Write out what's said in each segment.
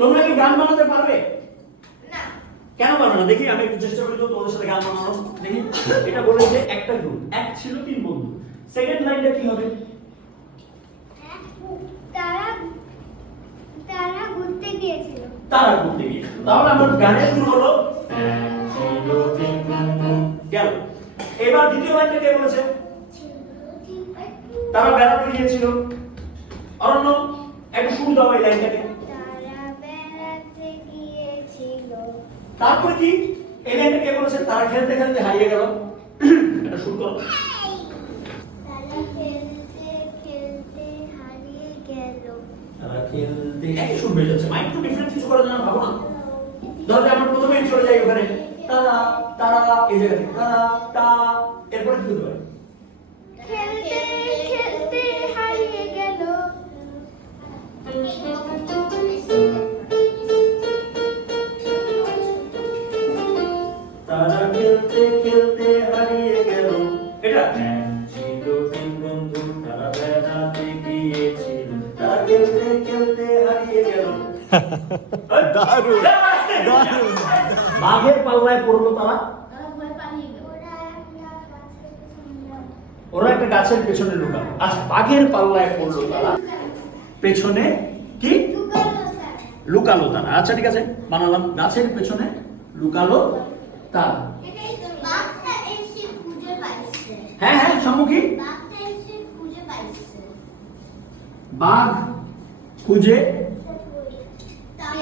তোমরা কি গান বানাতে পারবে? না। কেন পারবে না? দেখি আমি একটু চেষ্টা করি তো তোমাদের সাথে গান বানানো। দেখি এটা বলেছে একটা গ্রুপ, এক ছিল তিন বন্ধু। সেকেন্ড লাইনটা কি হবে? তারা তারা ঘুরতে গিয়েছিল। তারা ঘুরতে গিয়েছিল। তাহলে আমার গানের শুরু হলো গেল। এবার দ্বিতীয় লাইনটা কে বলেছে? তারা বেড়াতে গিয়েছিল। অরণ্য একটু শুরু দাও এই লাইনটাকে। তারা বেড়াতে গিয়েছিল। তারপর কি? এই লাইনটা কে বলেছে? তারা খেলতে খেলতে হারিয়ে গেল। এটা শুরু করো। তারা খেলতে খেলতে হারিয়ে গেল। তারা খেলতে একই শুরু হয়ে যাচ্ছে। মাইন্ড তো ডিফারেন্ট কিছু করার জন্য ভাবো না। ধরো যে আমরা প্রথমেই চলে যাই ওখানে তারা তারা এই জায়গাতে তারা তা এরপরে কি হবে? খেলতে খেলতে হারিয়ে গেল। তারা খেলতে খেলতে হারিয়ে গেল। এটা ছিল তিন বন্ধু তারা বেড়াতে গিয়েছিল। তারা খেলতে খেলতে হারিয়ে গেল। দারুণ দারুণ। বাঘের পাল্লায় পড়লো তারা। ওরা একটা গাছের পেছনে লুকালো। আচ্ছা, বাঘের পাল্লায় পড়লো তারা, পেছনে কি লুকালো তারা। আচ্ছা ঠিক আছে, বানালাম। গাছের পেছনে লুকালো তারা। বাঘটা এসে খুঁজে পাইছে। হ্যাঁ হ্যাঁ, সম্মুখী। বাঘটা এসে খুঁজে পাইছে। বাঘ খুঁজে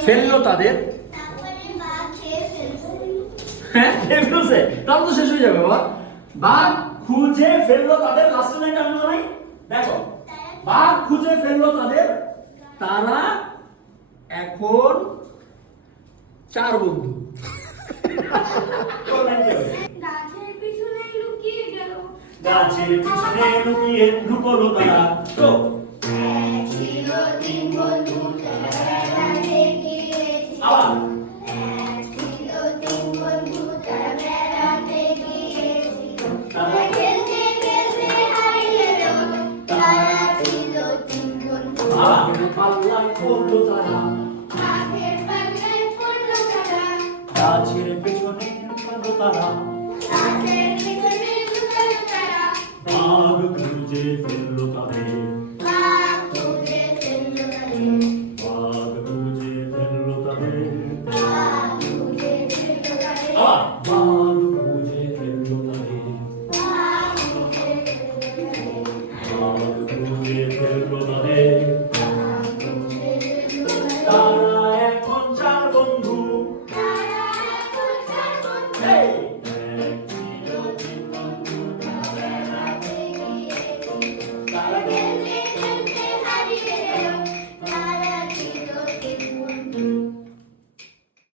ফেললো তাদের। তারপরে বাঘ খেয়ে ফেলছে। হ্যাঁ, খেয়ে ফেলছে। তাহলে তো শেষ হয়ে যাবে বাবা। বাঘ খুঁজে ফেললো তাদের। লাস্ট লাইনটা আমি জানাই, দেখো। বাঘ খুঁজে ফেললো তাদের, তারা এখন চার বন্ধু। গাছের পিছনে লুকিয়ে গেল। গাছের পিছনে লুকিয়ে লুকোলো তারা। তো ছিল তিন বন্ধু তারা বেড়াতে গিয়েছিল। আবার ছিল তিন বন্ধু তারা বেড়াতে গিয়েছিল। তারা খেলতে খেলতে হারিয়ে গেল। তারা ছিল তিন বন্ধু। বাঘের পাল্লায় পড়লো তারা। বাঘের পাল্লায় পড়লো তারা। গাছের পেছনে লুকালো তারা। গাছের পিছনে লুকালো তারা। বাঘ খুঁজে ফেললো